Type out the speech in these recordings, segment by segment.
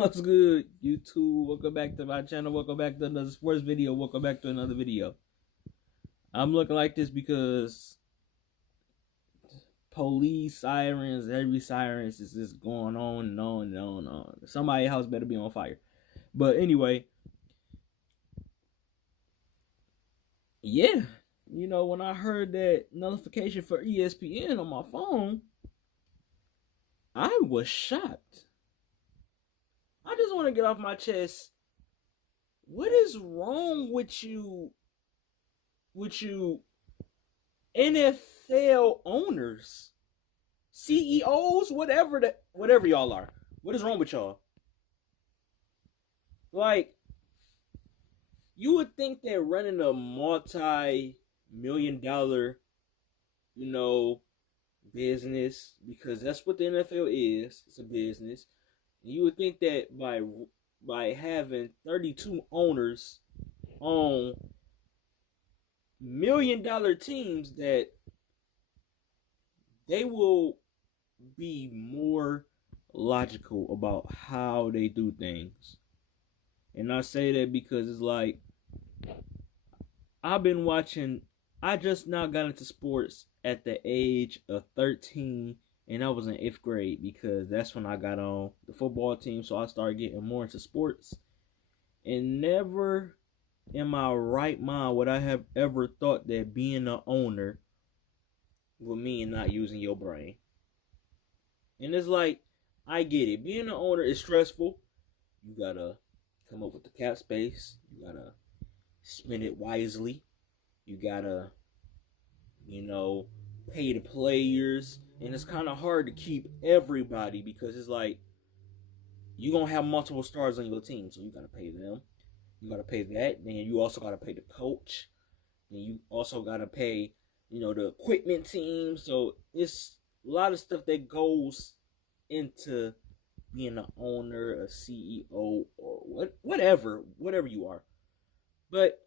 What's good, YouTube? Welcome back to my channel. Welcome back to another sports video. Welcome back to another video. I'm looking like this because police sirens, every sirens is just going on and on and on and on. Somebody's house better be on fire. But anyway, yeah. When I heard that notification for ESPN on my phone, I was shocked. I just want to get off my chest. What is wrong with you NFL owners, CEOs, whatever y'all are? What is wrong with y'all? Like, you would think that running a multi-million dollar, you know, business, because that's what the NFL is. It's a business. You would think that by having 32 owners on $1 million teams that they will be more logical about how they do things. And I say that because it's like I've been watching. I just now got into sports at the age of 13, and I was in 8th grade because that's when I got on the football team. So I started getting more into sports. And never in my right mind would I have ever thought that being an owner would mean not using your brain. And it's like, I get it. Being an owner is stressful. You gotta come up with the cap space. You gotta spend it wisely. You gotta, pay the players. And it's kind of hard to keep everybody because it's like, you're going to have multiple stars on your team. So you gotta pay them. You gotta pay that. Then you also gotta pay the coach. Then you also gotta pay, the equipment team. So it's a lot of stuff that goes into being an owner, a CEO, or whatever you are. But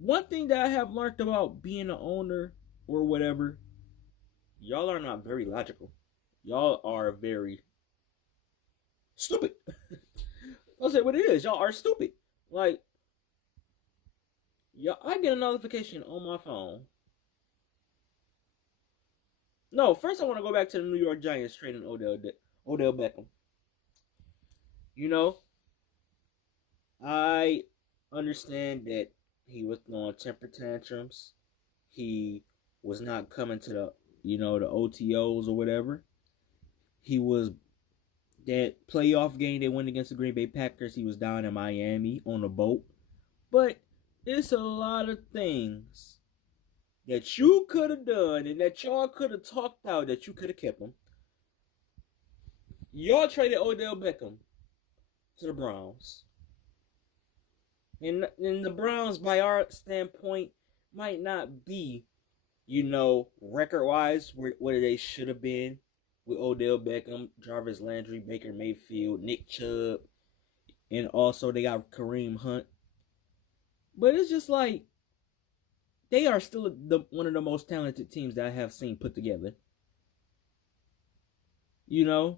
one thing that I have learned about being an owner or whatever, y'all are not very logical. Y'all are very stupid. I'll say what it is. Y'all are stupid. Like, I get a notification on my phone. No, first I want to go back to the New York Giants trading Odell Beckham. I understand that he was throwing temper tantrums. He was not coming to the OTOs or whatever. He was that playoff game they went against the Green Bay Packers. He was down in Miami on a boat. But it's a lot of things that you could have done and that y'all could have talked out that you could have kept him. Y'all traded Odell Beckham to the Browns. And the Browns, by our standpoint, might not be, record-wise where they should have been with Odell Beckham, Jarvis Landry, Baker Mayfield, Nick Chubb, and also they got Kareem Hunt. But it's just like, they are still one of the most talented teams that I have seen put together. And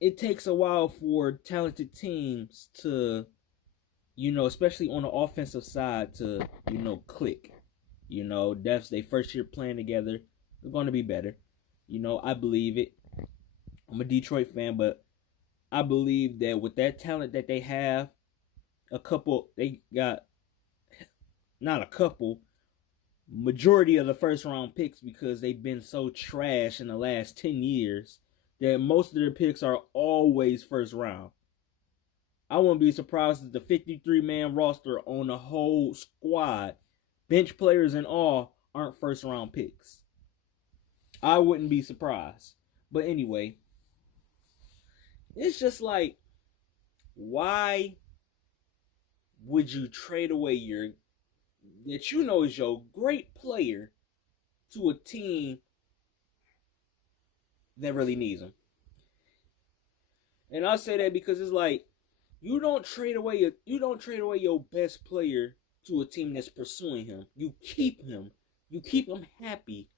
it takes a while for talented teams to, especially on the offensive side to, click. That's their first year playing together. They're going to be better. I believe it. I'm a Detroit fan, but I believe that with that talent that they have, they got, not a couple, majority of the first round picks because they've been so trash in the last 10 years that most of their picks are always first round. I wouldn't be surprised if the 53-man roster on the whole squad, bench players and all, aren't first round picks. I wouldn't be surprised. But anyway, it's just like, why would you trade away that is your great player to a team that really needs him? And I say that because it's like, you don't trade away your best player to a team that's pursuing him. You keep him. You keep him happy.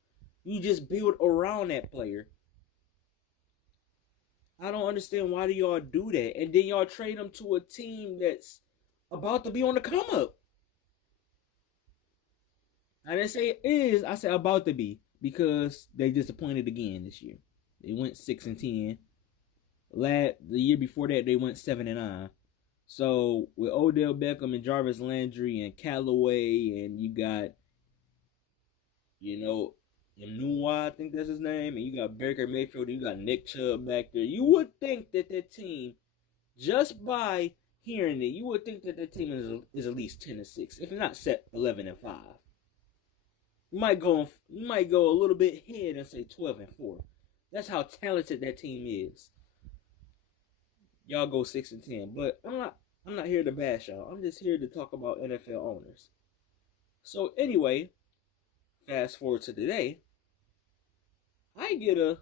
You just build around that player. I don't understand why do y'all do that, and then y'all trade him to a team that's about to be on the come up. I didn't say it is. I said about to be because they disappointed again this year. They went 6-10. The year before that, they went 7-9. So with Odell Beckham and Jarvis Landry and Callaway, and you got, you know, Imnua, I think that's his name, and you got Baker Mayfield, and you got Nick Chubb back there. You would think that team, just by hearing it, you would think that is at least 10-6, if not set 11-5. You might go a little bit ahead and say 12-4. That's how talented that team is. Y'all go 6-10, but I'm not here to bash y'all. I'm just here to talk about NFL owners. So anyway, fast forward to today, I get a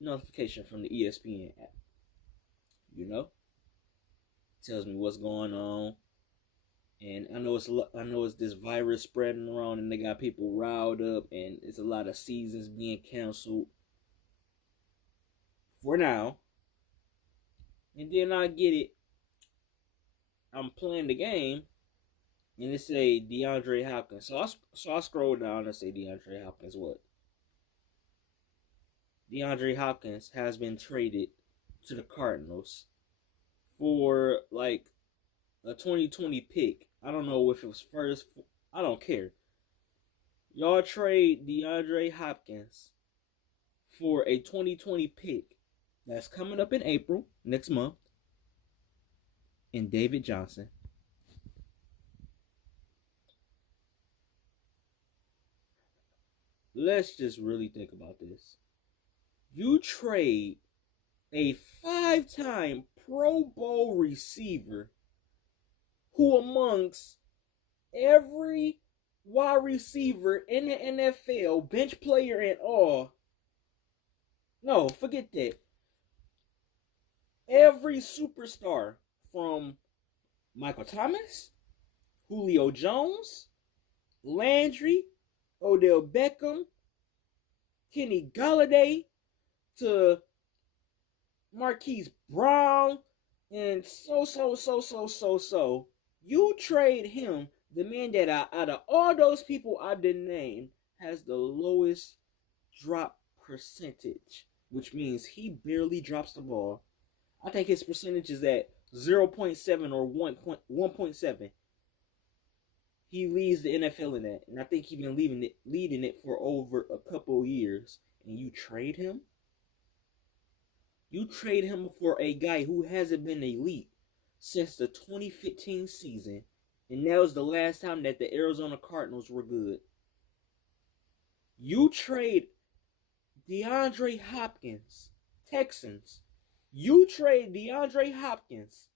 notification from the ESPN app. You know, tells me what's going on, and I know it's this virus spreading around, and they got people riled up, and it's a lot of seasons being canceled for now. And then I get it. I'm playing the game, and it say DeAndre Hopkins. So I scroll down and say DeAndre Hopkins. What? DeAndre Hopkins has been traded to the Cardinals for like a 2020 pick. I don't know if it was first. I don't care. Y'all trade DeAndre Hopkins for a 2020 pick that's coming up in April next month, and David Johnson. Let's just really think about this. You trade a 5-time Pro Bowl receiver who amongst every wide receiver in the NFL, bench player and all, no, forget that. Every superstar from Michael Thomas, Julio Jones, Landry, Odell Beckham, Kenny Galladay, to Marquise Brown, and so. You trade him, the man that out of all those people I didn't name, has the lowest drop percentage, which means he barely drops the ball. I think his percentage is at 0.7 or 1.7. He leads the NFL in that, and I think he's been leading it for over a couple of years. And you trade him? You trade him for a guy who hasn't been elite since the 2015 season, and that was the last time that the Arizona Cardinals were good. You trade DeAndre Hopkins, Texans. You trade DeAndre Hopkins,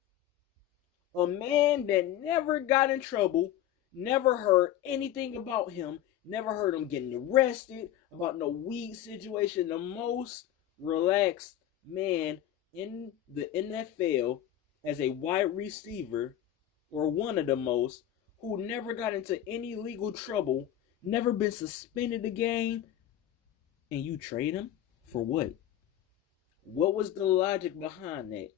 a man that never got in trouble, never heard anything about him, never heard him getting arrested, about no weed situation, the most relaxed man in the NFL as a wide receiver, or one of the most, who never got into any legal trouble, never been suspended a game, and you trade him for what? What was the logic behind that?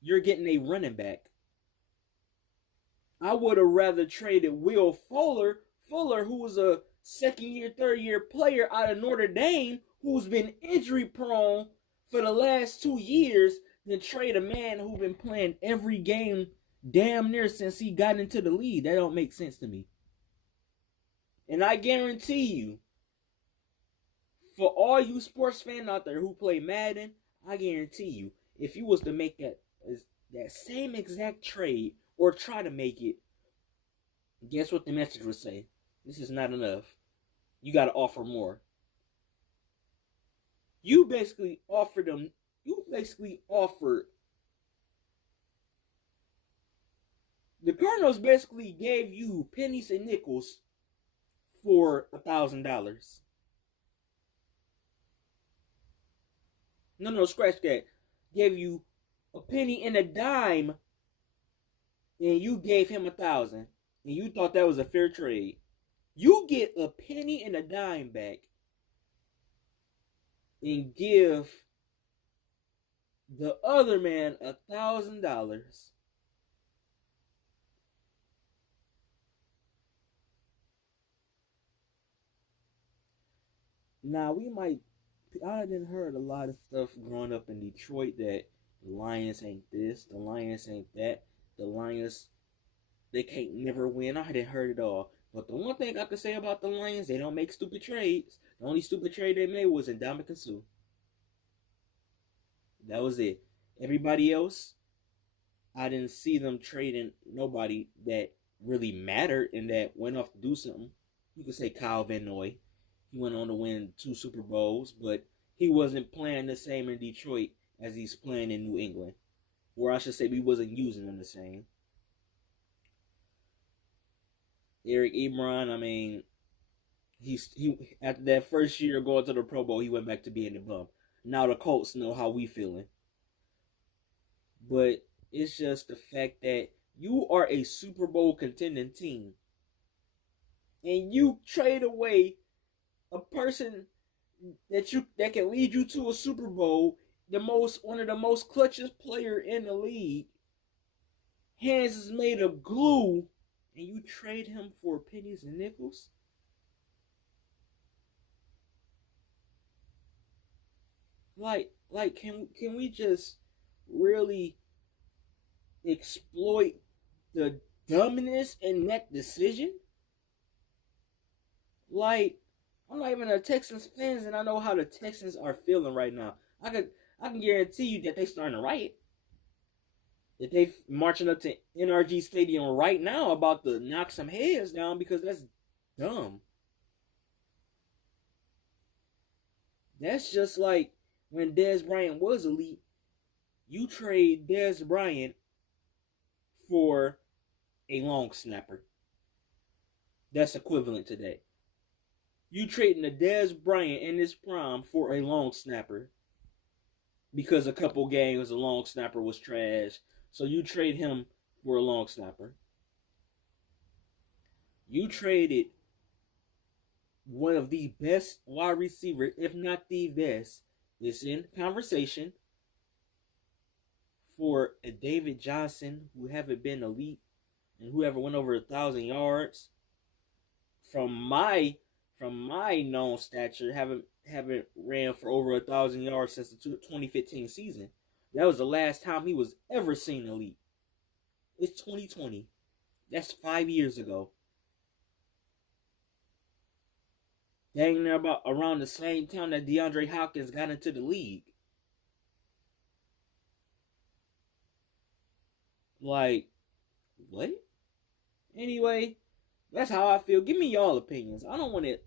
You're getting a running back. I would have rather traded Will Fuller, who was a second year, third year player out of Notre Dame, who's been injury prone for the last 2 years, than trade a man who's been playing every game damn near since he got into the league. That don't make sense to me. And I guarantee you, for all you sports fans out there who play Madden, I guarantee you, if you was to make that same exact trade, or try to make it, guess what the message would say? This is not enough. You got to offer more. You basically offered the Cardinals basically gave you pennies and nickels for $1,000. No, scratch that. Gave you a penny and a dime, and you gave him 1,000, and you thought that was a fair trade. You get a penny and a dime back, and give the other man $1,000. Now we might. I didn't heard a lot of stuff growing up in Detroit that the Lions ain't this, the Lions ain't that, the Lions they can't never win. I didn't heard it all. But the one thing I could say about the Lions, they don't make stupid trades. The only stupid trade they made was in Dominican Sue. That was it. Everybody else, I didn't see them trading nobody that really mattered and that went off to do something. You could say Kyle Van Noy. He went on to win 2 Super Bowls, but he wasn't playing the same in Detroit as he's playing in New England. Or I should say we wasn't using him the same. Eric Ebron, I mean, he after that first year going to the Pro Bowl, he went back to being the bum. Now the Colts know how we feeling. But it's just the fact that you are a Super Bowl contending team and you trade away a person that can lead you to a Super Bowl, one of the most clutchest player in the league. Hands is made of glue, and you trade him for pennies and nickels. Can we just really exploit the dumbness in that decision? Like, I'm not even a Texans fans, and I know how the Texans are feeling right now. I can guarantee you that they starting to riot. That they marching up to NRG Stadium right now about to knock some heads down because that's dumb. That's just like when Dez Bryant was elite. You trade Dez Bryant for a long snapper. That's equivalent to that. You trading the Dez Bryant in his prime for a long snapper because a couple games a long snapper was trash. So you trade him for a long snapper. You traded one of the best wide receivers, if not the best, is in conversation for a David Johnson who haven't been elite and whoever went over 1,000 yards. From my known stature, haven't ran for over 1,000 yards since the 2015 season. That was the last time he was ever seen elite. It's 2020. That's 5 years ago. Dang near about around the same time that DeAndre Hopkins got into the league. Like, what? Anyway, that's how I feel. Give me y'all opinions. I don't want to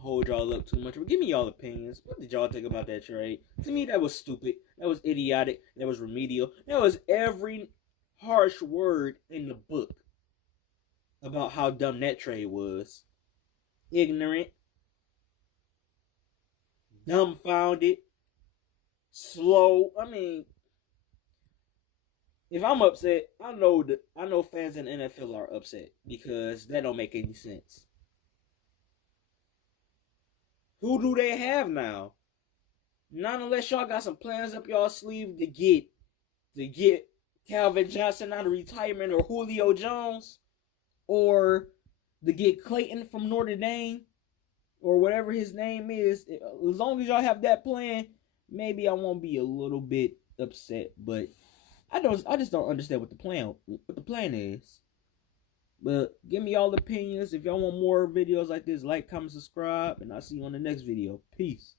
hold y'all up too much, but give me y'all opinions. What did y'all think about that trade? To me, that was stupid. That was idiotic. That was remedial. That was every harsh word in the book about how dumb that trade was. Ignorant, dumbfounded, slow. I mean, if I'm upset, I know fans in the NFL are upset because that don't make any sense. Who do they have now? Not unless y'all got some plans up y'all sleeve to get Calvin Johnson out of retirement or Julio Jones or to get Clayton from Notre Dame or whatever his name is. As long as y'all have that plan, maybe I won't be a little bit upset. But I just don't understand what the plan is. But give me y'all opinions. If y'all want more videos like this, like, comment, subscribe, and I'll see you on the next video. Peace.